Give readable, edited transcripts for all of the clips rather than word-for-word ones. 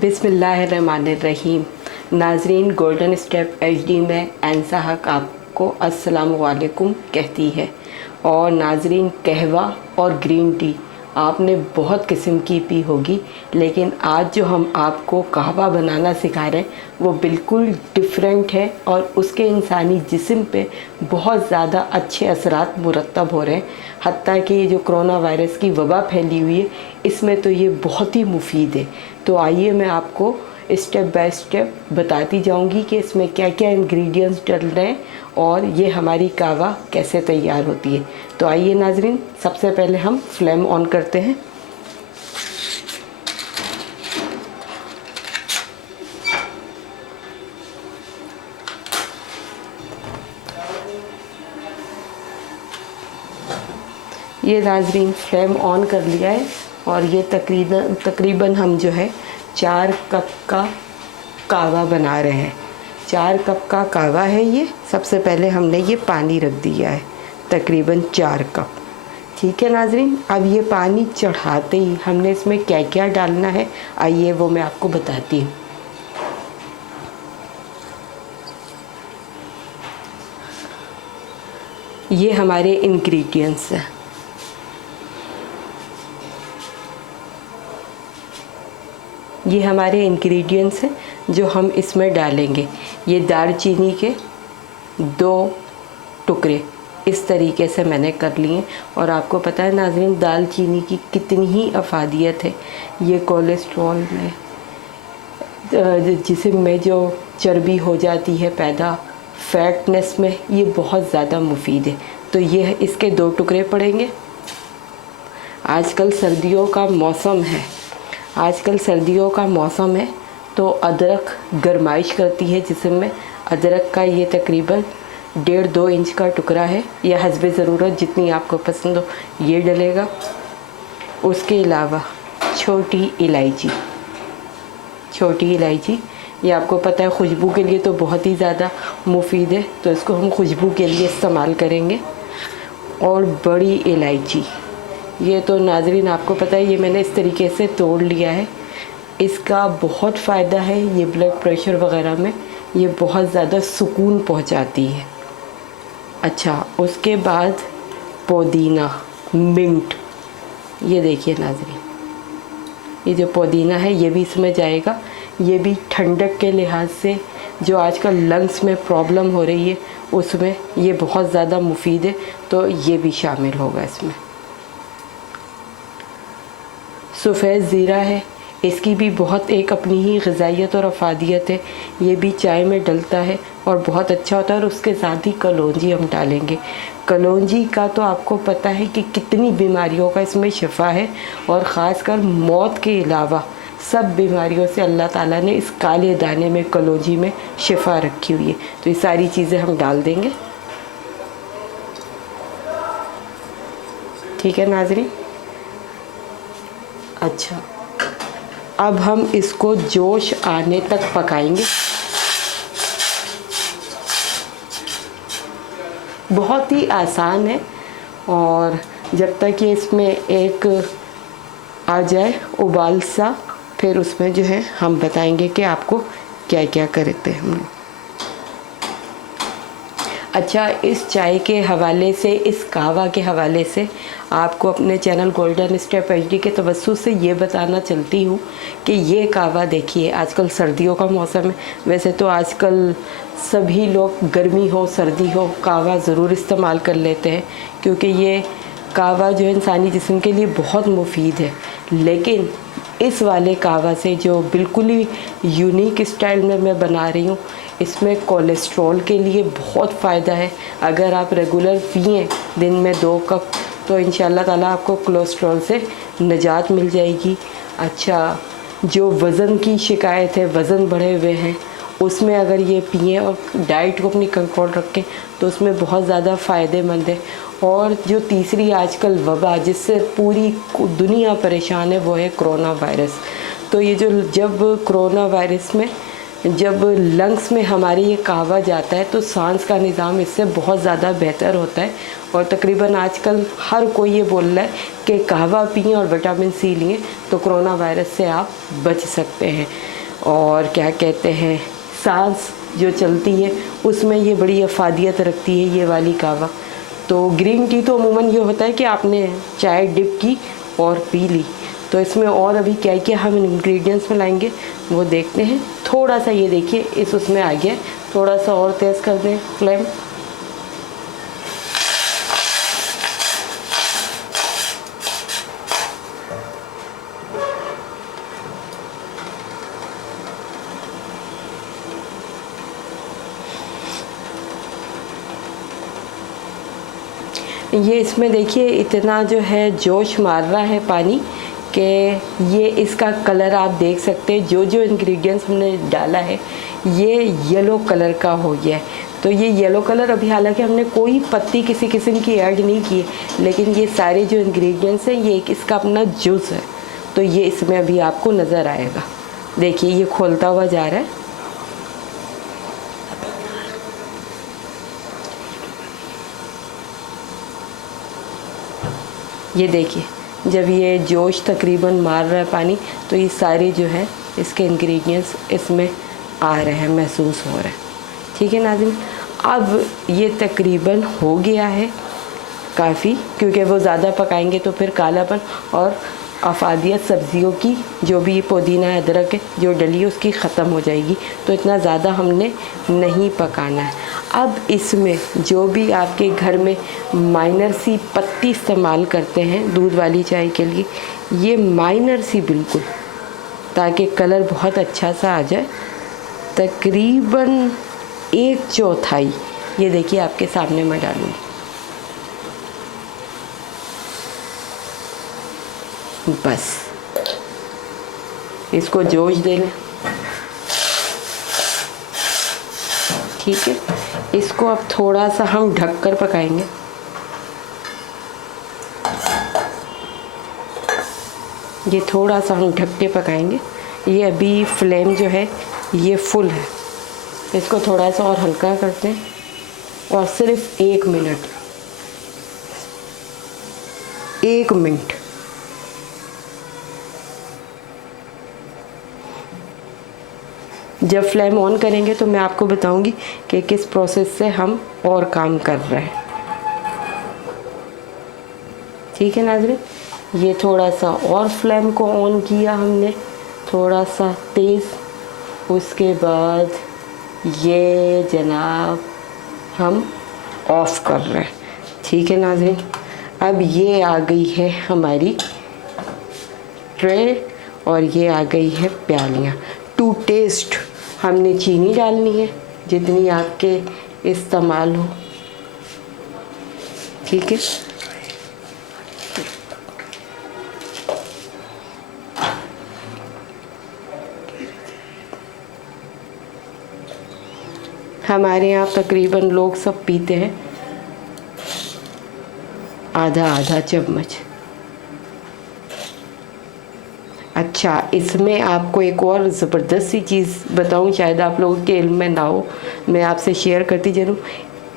बिस्मिल्लाहिर्रहमानिर्रहीम। नाजरीन, golden step HD में एनसा हक आपको अस्सलाम वालेकुम कहती है। और नाजरीन, कहवा और ग्रीन टी आपने बहुत किस्म की पी होगी, लेकिन आज जो हम आपको कहवा बनाना सिखा रहे हैं वो बिल्कुल डिफरेंट है और उसके इंसानी जिस्म पे बहुत ज़्यादा अच्छे असरात मुरतब हो रहे हैं। हत्ता कि ये जो कोरोना वायरस की वबा फैली हुई है, इसमें तो ये बहुत ही मुफीद है। तो आइए मैं आपको स्टेप बाय स्टेप बताती जाऊंगी कि इसमें क्या क्या इंग्रेडिएंट्स डल रहे हैं और ये हमारी कहवा कैसे तैयार होती है। तो आइए नाजरीन, सबसे पहले हम फ्लेम ऑन करते हैं। ये नाजरीन फ्लेम ऑन कर लिया है और ये तकरीबन हम जो है 4 कप का कहवा बना रहे हैं। 4 कप का कहवा है ये। सबसे पहले हमने ये पानी रख दिया है, तकरीबन 4 कप। ठीक है नाजरीन, अब ये पानी चढ़ाते ही हमने इसमें क्या क्या डालना है, आइए वो मैं आपको बताती हूँ। ये हमारे इंग्रेडिएंट्स हैं। ये हमारे इंग्रेडिएंट्स हैं जो हम इसमें डालेंगे। ये दालचीनी के 2 टुकड़े इस तरीके से मैंने कर लिए। और आपको पता है नाज़रीन, दालचीनी की कितनी ही अफादियत है। ये कोलेस्ट्रॉल में, जिस्म में जो चर्बी हो जाती है पैदा, फैटनेस में ये बहुत ज़्यादा मुफीद है। तो ये इसके 2 टुकड़े पड़ेंगे। आजकल सर्दियों का मौसम है, तो अदरक गरमाइश करती है जिस्म में। अदरक का ये तकरीबन 1.5-2 इंच का टुकड़ा है, यह हस्बे ज़रूरत जितनी आपको पसंद हो ये डलेगा। उसके अलावा छोटी इलायची, ये आपको पता है खुशबू के लिए तो बहुत ही ज़्यादा मुफीद है, तो इसको हम खुशबू के लिए इस्तेमाल करेंगे। और बड़ी इलायची, ये तो नाजरीन आपको पता है, ये मैंने इस तरीके से तोड़ लिया है। इसका बहुत फ़ायदा है, ये ब्लड प्रेशर वग़ैरह में ये बहुत ज़्यादा सुकून पहुंचाती है। अच्छा, उसके बाद पुदीना, मिंट, ये देखिए नाजरीन, ये जो पुदीना है ये भी इसमें जाएगा। ये भी ठंडक के लिहाज से जो आजकल लंग्स में प्रॉब्लम हो रही है उसमें ये बहुत ज़्यादा मुफीद है, तो ये भी शामिल होगा इसमें। सफ़ेद ज़ीरा है, इसकी भी बहुत एक अपनी ही ग़िज़ाइयत और अफादियत है। ये भी चाय में डलता है और बहुत अच्छा होता है। और उसके साथ ही कलौंजी हम डालेंगे। कलौंजी का तो आपको पता है कि कितनी बीमारियों का इसमें शिफा है, और ख़ासकर मौत के अलावा सब बीमारियों से अल्लाह ताला ने इस काले दाने में, कलौंजी में शिफा रखी हुई है। तो ये सारी चीज़ें हम डाल देंगे। ठीक है नाज़रीन। अच्छा, अब हम इसको जोश आने तक पकाएंगे। बहुत ही आसान है, और जब तक ये इसमें एक आ जाए उबाल सा, फिर उसमें जो है हम बताएंगे कि आपको क्या क्या करते हैं हम लोग। अच्छा, इस चाय के हवाले से, इस कहवा के हवाले से आपको अपने चैनल गोल्डन स्टेप एचडी के तवज्जुह से ये बताना चलती हूँ कि ये कहवा देखिए, आजकल सर्दियों का मौसम है। वैसे तो आजकल सभी लोग गर्मी हो सर्दी हो कहवा ज़रूर इस्तेमाल कर लेते हैं, क्योंकि ये कहवा जो है इंसानी जिस्म के लिए बहुत मुफीद है। लेकिन इस वाले कहवा से जो बिल्कुल ही यूनिक स्टाइल में मैं बना रही हूँ, इसमें कोलेस्ट्रॉल के लिए बहुत फ़ायदा है। अगर आप रेगुलर पिएँ दिन में 2 कप, तो इंशाल्लाह ताला आपको कोलेस्ट्रॉल से निजात मिल जाएगी। अच्छा, जो वज़न की शिकायत है, वज़न बढ़े हुए हैं, उसमें अगर ये पिएँ और डाइट को अपनी कंट्रोल रखें तो उसमें बहुत ज़्यादा फ़ायदेमंद है। और जो तीसरी आजकल वबा जिससे पूरी दुनिया परेशान है, वो है कोरोना वायरस। तो ये जो जब कोरोना वायरस में जब लंग्स में हमारी ये कहवा जाता है तो सांस का निज़ाम इससे बहुत ज़्यादा बेहतर होता है। और तकरीबन आजकल हर कोई ये बोल रहा है कि कहवा पिएं और विटामिन सी लें तो कोरोना वायरस से आप बच सकते हैं। और क्या कहते हैं सांस जो चलती है उसमें ये बड़ी अफादियत रखती है ये वाली कावा। तो ग्रीन टी तो अमूमन ये होता है कि आपने चाय डिप की और पी ली, तो इसमें और अभी क्या क्या हम इंग्रेडिएंट्स में लाएंगे वो देखते हैं। थोड़ा सा ये देखिए इस उसमें आ गया, थोड़ा सा और तेज़ कर दें फ्लेम। ये इसमें देखिए इतना जो है जोश मार रहा है पानी कि ये इसका कलर आप देख सकते हैं। जो जो इंग्रेडिएंट्स हमने डाला है ये येलो कलर का हो गया है। तो ये येलो कलर अभी हालांकि हमने कोई पत्ती किसी किस्म की ऐड नहीं की है, लेकिन ये सारे जो इंग्रेडिएंट्स हैं ये एक इसका अपना जूस है, तो ये इसमें अभी आपको नज़र आएगा। देखिए ये खोलता हुआ जा रहा है। ये देखिए जब ये जोश तकरीबन मार रहा है पानी, तो ये सारे जो है इसके इंग्रेडिएंट्स इसमें आ रहे हैं, महसूस हो रहे हैं। ठीक है नाज़रीन, अब ये तकरीबन हो गया है काफ़ी, क्योंकि वो ज़्यादा पकाएंगे तो फिर कालापन और अफादियत सब्ज़ियों की जो भी पुदीना अदरक है जो डली है उसकी ख़त्म हो जाएगी। तो इतना ज़्यादा हमने नहीं पकाना है। अब इसमें जो भी आपके घर में माइनर सी पत्ती इस्तेमाल करते हैं दूध वाली चाय के लिए, ये माइनर सी बिल्कुल, ताकि कलर बहुत अच्छा सा आ जाए। तकरीबन 1/4 ये देखिए आपके सामने मैं डालूँगी। बस इसको जोश दे लें। ठीक है, इसको अब थोड़ा सा हम ढककर पकाएंगे। ये थोड़ा सा हम ढक के पकाएंगे। ये अभी फ्लेम जो है ये फुल है, इसको थोड़ा सा और हल्का करते हैं और सिर्फ 1 मिनट 1 मिनट जब फ्लेम ऑन करेंगे तो मैं आपको बताऊंगी कि किस प्रोसेस से हम और काम कर रहे हैं। ठीक है नाज़रीन, ये थोड़ा सा और फ्लेम को ऑन किया हमने, थोड़ा सा तेज़। उसके बाद ये जनाब हम ऑफ़ कर रहे हैं। ठीक है नाज़रीन, अब ये आ गई है हमारी ट्रे और ये आ गई है प्यालियाँ। टू टेस्ट हमने चीनी डालनी है जितनी आपके इस्तेमाल हो। ठीक है, हमारे यहाँ तकरीबन लोग सब पीते हैं आधा चम्मच। अच्छा, इसमें आपको एक और ज़बरदस्त सी चीज़ बताऊं, शायद आप लोगों के इल्म में ना हो, मैं आपसे शेयर करती ज़रूर।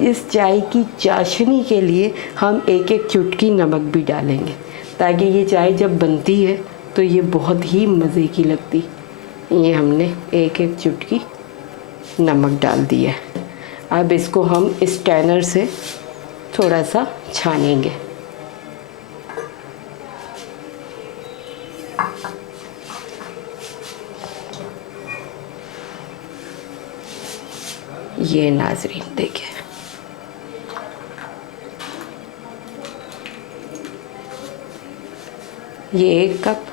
इस चाय की चाशनी के लिए हम एक चुटकी नमक भी डालेंगे, ताकि ये चाय जब बनती है तो ये बहुत ही मज़े की लगती। ये हमने एक चुटकी नमक डाल दिया है। अब इसको हम स्टैनर से थोड़ा सा छानेंगे। ये नाज़रीन देखिए, ये 1 कप,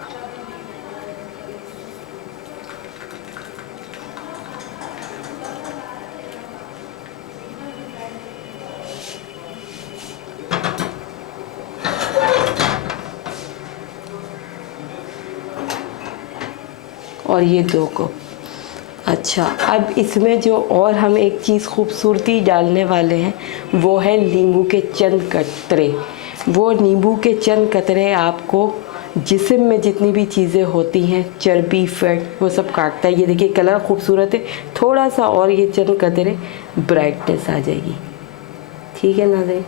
और ये 2 कप। अच्छा, अब इसमें जो और हम एक चीज़ खूबसूरती डालने वाले हैं वो है नींबू के चंद कतरे। वो नींबू के चंद कतरे आपको जिस्म में जितनी भी चीज़ें होती हैं, चर्बी, फैट, वो सब काटता है। ये देखिए कलर खूबसूरत है, थोड़ा सा और ये चंद कतरे ब्राइटनेस आ जाएगी। ठीक है नाज़रीन,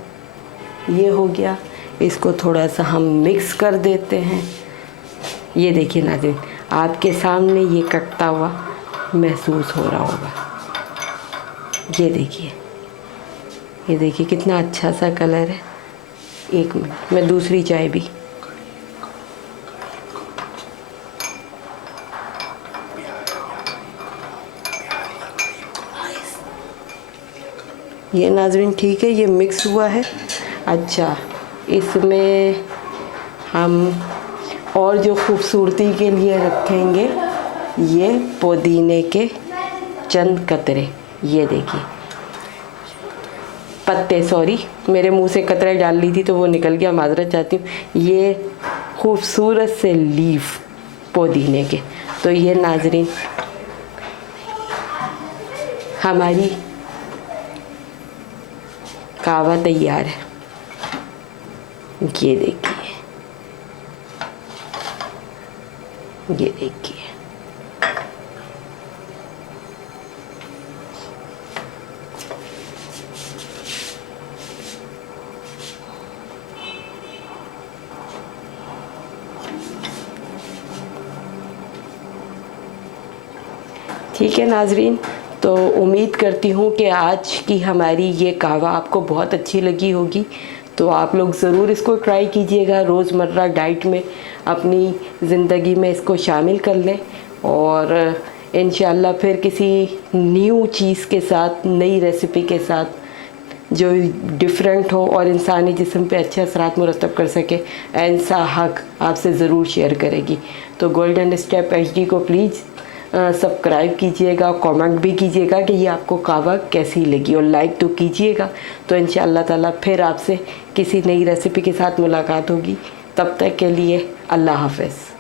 ये हो गया। इसको थोड़ा सा हम मिक्स कर देते हैं। ये देखिए नाज़रीन, आपके सामने ये कटता हुआ महसूस हो रहा होगा। ये देखिए कितना अच्छा सा कलर है। एक मिनट, मैं दूसरी चाय भी। ये नाज़रीन ठीक है, ये मिक्स हुआ है। अच्छा, इसमें हम और जो खूबसूरती के लिए रखेंगे ये पुदीने के चंद कतरे। ये देखिए पत्ते, सॉरी मेरे मुंह से कतरे डाल ली थी तो वो निकल गया, माजरत चाहती हूँ। ये खूबसूरत से लीफ पुदीने के। तो ये नाजरीन हमारी कहवा तैयार है। ये देखिए, ये देखिए। ठीक है नाजरीन, तो उम्मीद करती हूँ कि आज की हमारी ये कहवा आपको बहुत अच्छी लगी होगी। तो आप लोग ज़रूर इसको ट्राई कीजिएगा, रोज़मर्रा डाइट में अपनी ज़िंदगी में इसको शामिल कर लें। और इंशाल्लाह फिर किसी न्यू चीज़ के साथ, नई रेसिपी के साथ जो डिफरेंट हो और इंसानी जिस्म पे अच्छे असरात मुरतब कर सके, ऐसा हक आपसे ज़रूर शेयर करेगी। तो गोल्डन स्टेप HD को प्लीज़ सब्सक्राइब कीजिएगा, कमेंट भी कीजिएगा कि ये आपको कहवा कैसी लगी, और लाइक तो कीजिएगा। तो इंशाअल्लाह ताला फिर आपसे किसी नई रेसिपी के साथ मुलाकात होगी। तब तक के लिए अल्लाह हाफ़िज़।